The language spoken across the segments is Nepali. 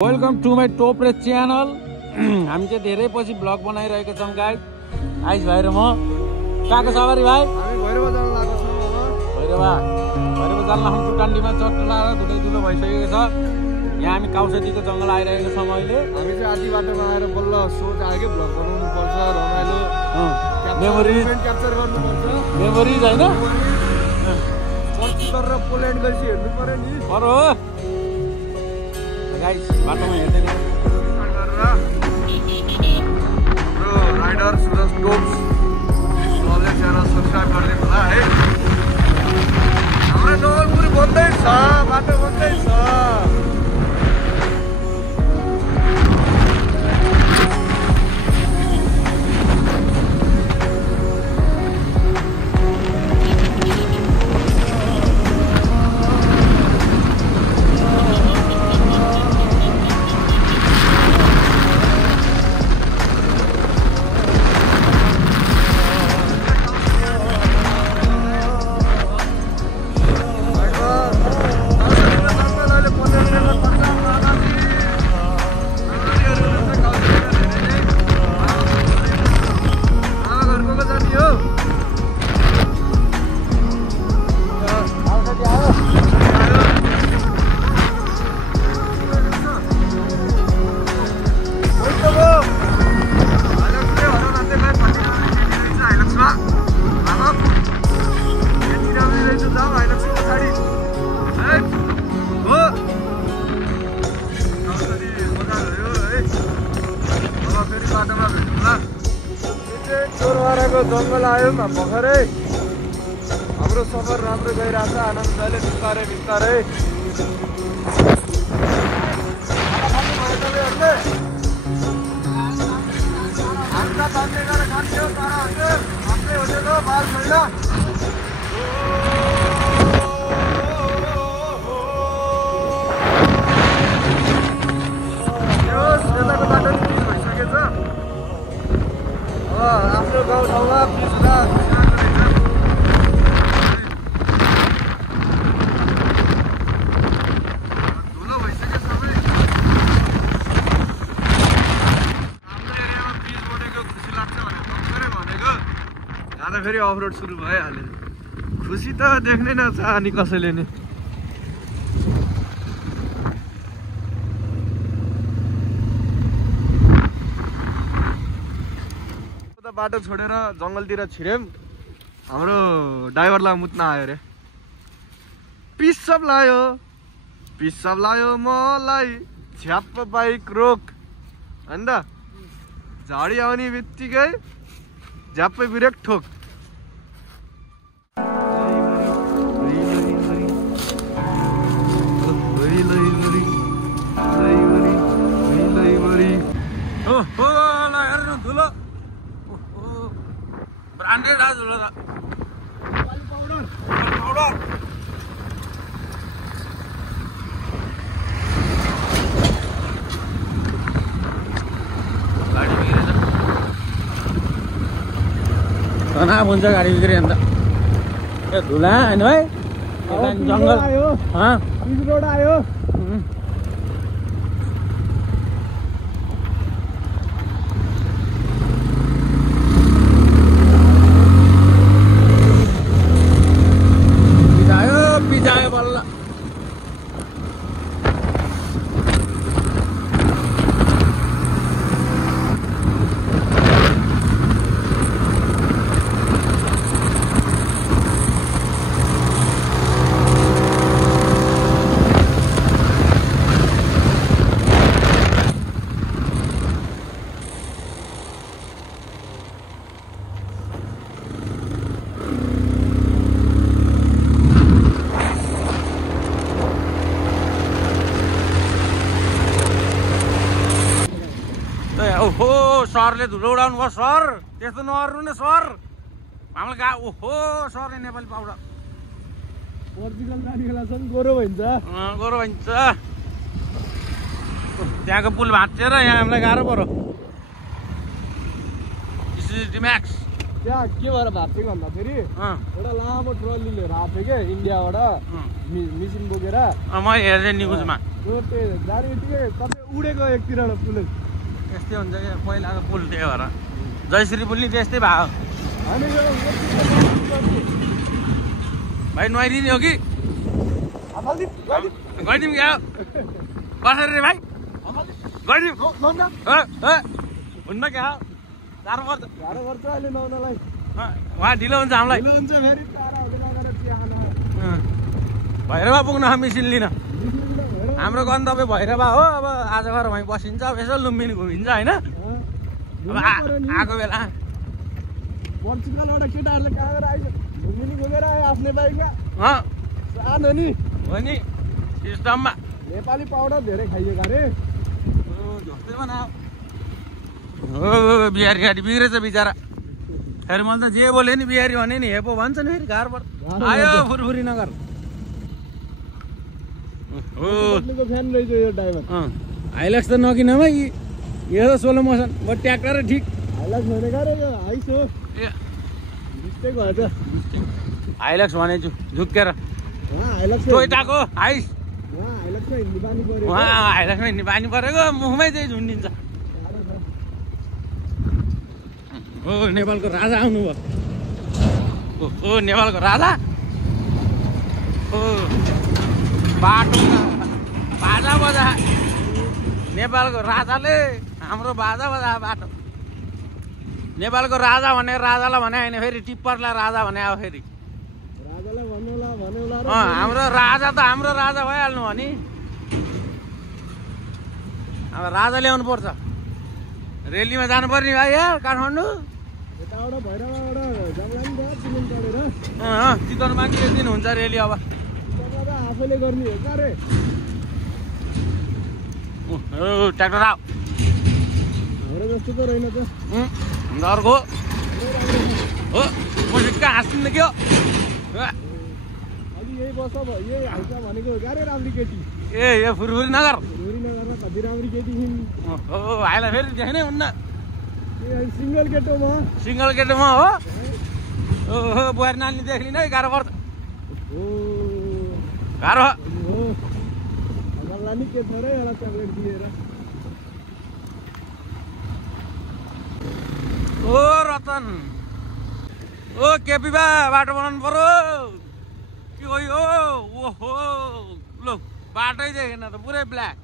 वेलकम टू माई टोप्रे च्यानल। हामी चाहिँ धेरै पछि ब्लग बनाइरहेका छौँ गाइस। आइज भाइ र म कहाँको सवारी भाइ? हामी भैरवा जान लागेको छौँ अब। भैरवा जान लाग्नु टुटान्डीमा चट्ट लाएर धुलै भइसकेको छ। यहाँ हामी काउसेतीको जङ्गल आइरहेको छौँ अहिले। हामी चाहिँ आधी बाटोमा आएर बल्ल सोच आयो कि ब्लग बनाउनु पर्छ, रमाइलो मेमोरिज क्याप्चर गर्नुपर्छ। मेमोरिज होइन पोर्चुगल र पोल्यान्ड गएपछि हेर्नु पर्यो नि। परो गाइस बाटोमा हेर्दै हाम्रो राइडर सुरज टोप्स सब्सक्राइब गरिदिनु होला है। हाम्रो नवलपुरी बन्दैछ, बाटो बन्दैछ। जङ्गल आयो भर्खरै। हाम्रो सफर राम्रो गइरहेछ, आनन्दले बिस्तारै आफ्नो गाउँठाउँमा पिस हुँदा धुलो भइसक्यो सबै। हाम्रो एरियामा पिस बनेको खुसी लाग्छ भने भर्खरै भनेको यहाँ फेरि अफरोड सुरु भइहाल्यो। खुसी त देख्नै नछ अनि कसैले नि। बाटो छोडेर जङ्गलतिर छिर्यौँ। हाम्रो ड्राइभरलाई मुत्न आयो अरे। पिसब लायो मलाई छ्याप्प बाइक रोक होइन त। झाडी आउने बित्तिकै झ्याप्पै ब्रेक ठोक। ब्रान्डेड आज होला त पाउडर गाडी बिग्रेछ। तनाव हुन्छ गाडी बिग्रे अन्त। ए धुला होइन भाइ जङ्गल रोड आयो। पिजायो बल्ल। ओहो सरले धुलो उडाउनु भयो सर, त्यस्तो नगर्नु न सर। हामीले गा ओहो सरले नेपाली पाउडर पोर्चुगल जानेलाई चाहिँ गोरो भन्छ। त्यहाँको पुल भाँचेर यहाँ हामीलाई गाह्रो पऱ्यो। डिम्याक्स त्यहाँ के भएर भाँचेको भन्दाखेरि एउटा लामो ट्रली लिएर आएको थियो क्या इन्डियाबाट मिसिन बोकेर म हेर्दै न्युजमा जाने बित्तिकै कतै उडेको एकतिरबाट पुल त्यस्तै हुन्छ क्या पहिलाको पुल त्यही भएर जयश्री पुल नि त्यस्तै भयो भाइ नुहाइदिने हो कि गरिदिउँ क्या कसरी रे भाइ गरिदिउँ हुन्न क्या गाह्रो पर्छ अहिले नुहाउनलाई उहाँ ढिलो हुन्छ हामीलाई हुन्छ फेरि भैरवा पुग्न मिसिन लिन हाम्रो गन्तव्य भैरवा हो अब आज गएर वहीँ बसिन्छ अब यसो लुम्बिनी घुमिन्छ होइन अब आएको बेला पर्चुगलबाट केटाहरूले कहाँ गएर आइस लुम्बिनी घुमेर आयो आफ्नै बाइकमा सानो नि हो नि सिस्टममा नेपाली पाउडर धेरै खाइएको अरे झोक्दै बनायो हो बिहारी गाडी बिग्रेछ बिचरा फेरि मैले त जे बोल्यो नि बिहारी भने नि हेपो भन्छ नि फेरि घरबाट आयो फुरफुरी नगर फ्यान रहेछ यो ड्राइभर हाइलक्स त नकिन है यो त सोलो मोसन बट ट्र्याक्टरै ठिक हाइलक्स भनेको रे यो हाइस हो मिस्टेक भएछ हाइलक्स भनेछु झुक्केर हाइलक्स टोयोटाको हाइस हाइलक्समा हिँड्नु बानी पर्यो हाइलक्समा हिँड्ने बानी परेको मुखमै चाहिँ झुन्डिन्छ हो नेपालको राजा आउनुभयो ओ नेपालको राजा ओ बाटोमा बाजा बजा नेपालको राजाले हाम्रो बाजा बजा बाटो नेपालको राजा भने राजालाई भने होइन फेरि टिप्परलाई राजा भने अब फेरि हाम्रो राजा त हाम्रो राजा भइहाल्नु हो नि अब राजा ल्याउनु पर्छ रेलीमा जानुपर्ने भाइ यार काठमाडौँ चिकन मान्छेले दिनुहुन्छ रेली अब आफैले गर्ने हो क्या रे ट्र्याक्टर आऊ हाम्रो जस्तो त रहेन त अर्को हो म ठिक्क हाँस्दिनँ के हो यही बस यही हाल्छ भनेको हो क्या रे राम्री केटी ए यो फुरफुरी नगर नगरमा कति राम्री केटी छिन् हो हामीलाई फेरि देख्नै हुन्न सिङ्गल केटोमा हो ओहो बुहारी नानी देख्लिन है गाह्रो पर्छ गाह्रो नि के छ रे एउटा च्याक्लेट दिएर ओ रतन ओ केपी बा बाटो बनाउनु पर्यो के हो यो ओहो लो बाटै देखेन त पुरै ब्ल्याक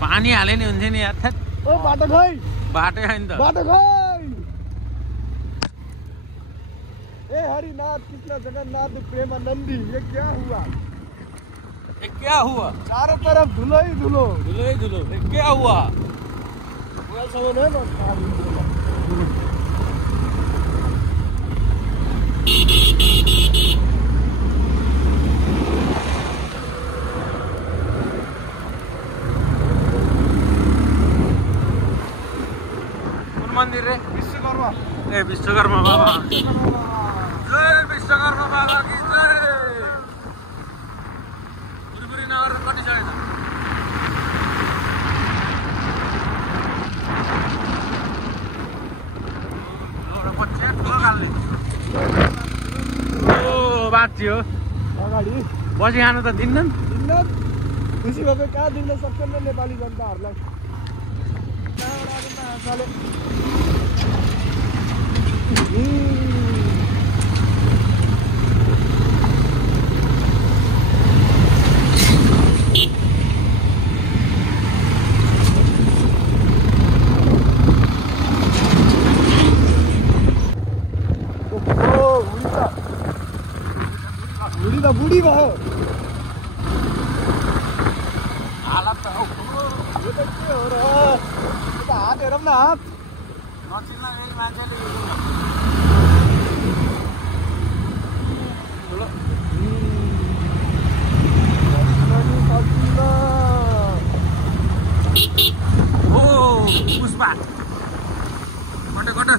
पानी हाले नि हुन्थ्यो नि यार ओ बाटो खोइ बाटै छैन त बाटो खोइ ए हरिनाथ कृष्ण जगन्नाथ प्रेमानंदी ये क्या हुआ चारों तरफ धुलो ही धुलो ये क्या हुआ कुन मन्दिर रे विश्वकर्मा बाबा जय विश्वकर्मा बाबा की जय फुरफुरी नगर कटिसकेछ बाँची हो अगाडि बसी खानु त दिन्न खुसी भएको कहाँ दिन सक्छन् नेपाली जनताहरूलाई बुढी भयो हालत त हो यो त के हो र हात हेरौँ न हात नचिल्ला मान्छेले ओ पुष्पा कटा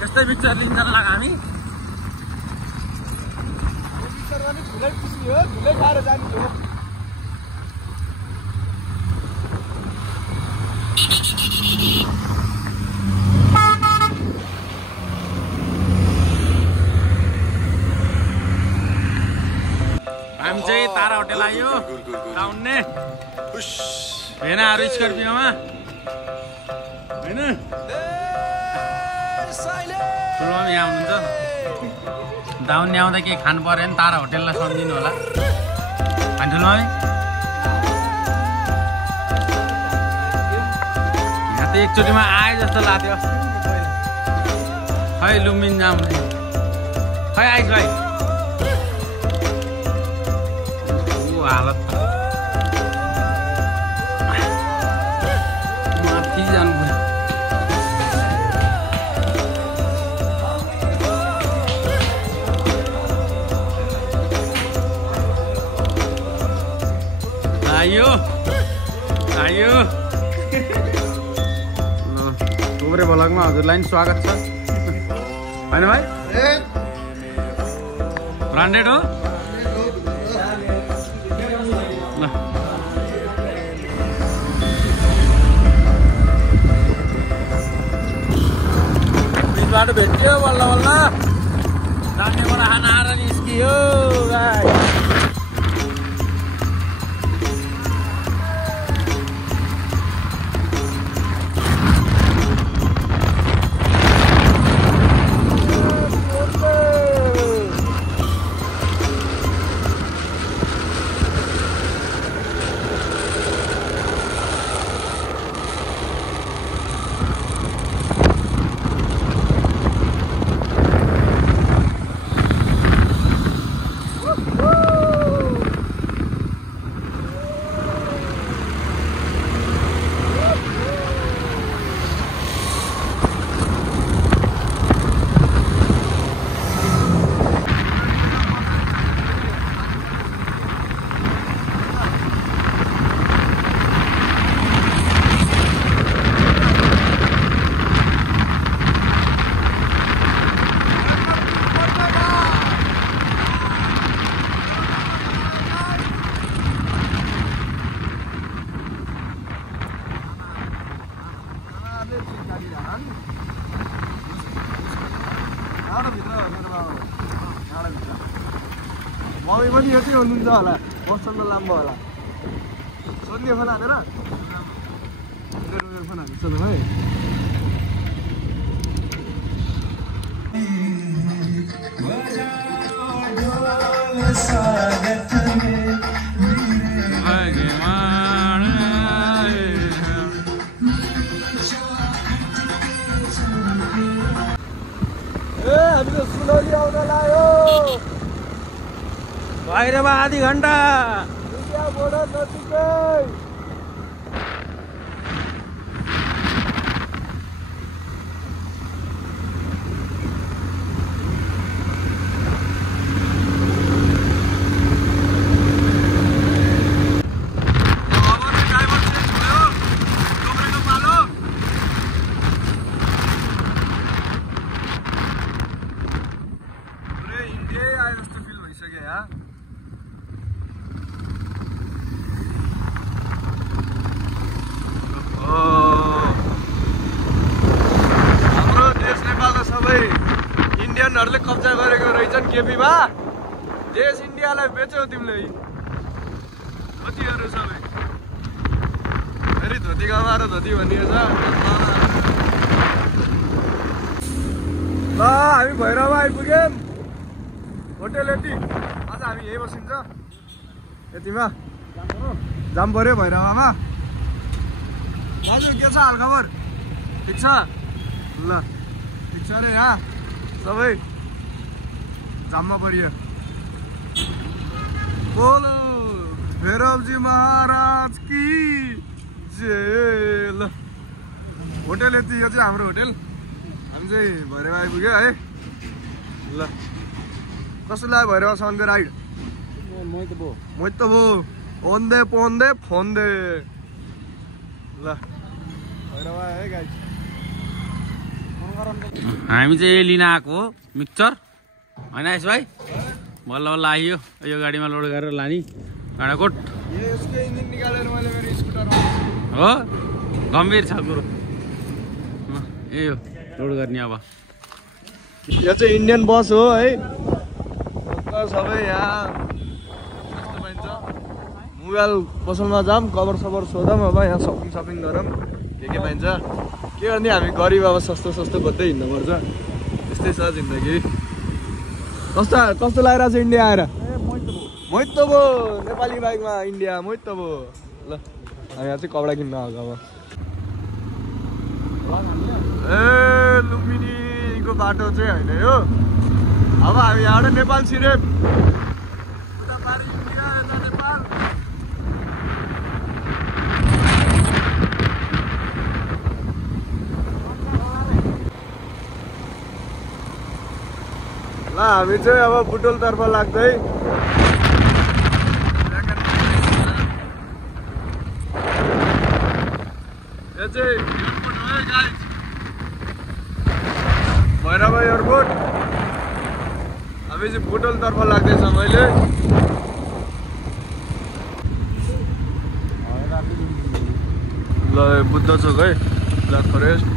यस्तै पिक्चर लिन्छ लाग्यो हामी धुलै खुसी हो धुलै खाएर जानु हो हामी चाहिँ तारा होटेल आयो आउने भेनाहरू स्कर्पियोमा होइन ठुलो यहाँ हुनुहुन्छ दाउन आउँदा केही खानु पर्यो भने तारा होटेललाई सम्झिनु होला अनि ठुलो यहाँ त एकचोटिमा आए जस्तो लाग्थ्यो खै लुम्बिनी जाम खै आइस भाइ हालत माथि जानु पर्यो आयो आयो थुप्रै भ्लगमा हजुरलाई नि स्वागत छ होइन भाइ ब्रान्डेड हो ल बिचबाट भेट्यो बल्ल बल्ल जानेबाट खाना आएर निस्कियो मम्मी पनि यति हुनुहुन्छ होला मसँग लाम्बो होला सोध्ने फोन हालेर फोन हाल्छ त भाइ हामीले सुनौली आउन लाग्यो बाहिरमा आधी घन्टा बोर्डर नजिकै इंडियनहरुले कब्जा गरेको रहेछन् केपीमा देश इन्डियालाई बेच्यौ तिमीले धोतीहरु सबै फेरि धोती गाउँमा धोती भनिएको छ ल हामी भैरवमा आइपुग्यौं होटल यति आज हामी यही बसिन्छ यतिमा जाम पर्यो भैरवमा दाजु के छ हाल खबर ठीक छ ल ठीक छ रे यहाँ सबै जाममा परियो बोलो भैरवजी महाराज की जय ल होटल यति यो चाहिँ हाम्रो होटल हामी चाहिँ भैरव आइपुग्यो है ल कस्तो लाग्यो भैरवसँगको राइड मोहित भो ओन्दे पोन्दे फोन्दे ल भैरव आयो है गाइस हामी चाहिँ लिन आएको हो मिक्सचर होइन आइस भाइ बल्ल बल्ल आइयो यो गाडीमा लोड गरेर लाने गाडाकोट यसको इन्जिन निकालेर मैले मेरो स्कुटरमा हो गम्भीर छ कुरो ए हो लोड गर्ने अब यो चाहिँ इन्डियन बस हो है सबै यहाँ कस्तो पाइन्छ मोबाइल पसलमा जाऊँ कभर सबर सोधौँ अब यहाँ सपिङ गरौँ के पाइन्छ के गर्ने हामी गरिब अब सस्तो खोज्दै हिँड्नुपर्छ यस्तै छ जिन्दगी कस्तो लागिरहेको छ इन्डिया आएर मोहित भो नेपाली बाइकमा इन्डिया मोहित भो ल हामी यहाँ चाहिँ कपडा किन्न आएको अब ए लुम्बिनीको बाटो चाहिँ होइन यो अब हामी यहाँबाट नेपाल छिरे उता पारि इन्डिया यता नेपाल ल हामी चाहिँ अब बुटोलतर्फ लाग्दै यो चाहिँ एयरपोर्ट हो गाइस भैरव एयरपोर्ट हामी चाहिँ बुटोलतर्फ लाग्दैछ मैले ल बुद्ध चोक है ब्ल्याक फरेस्ट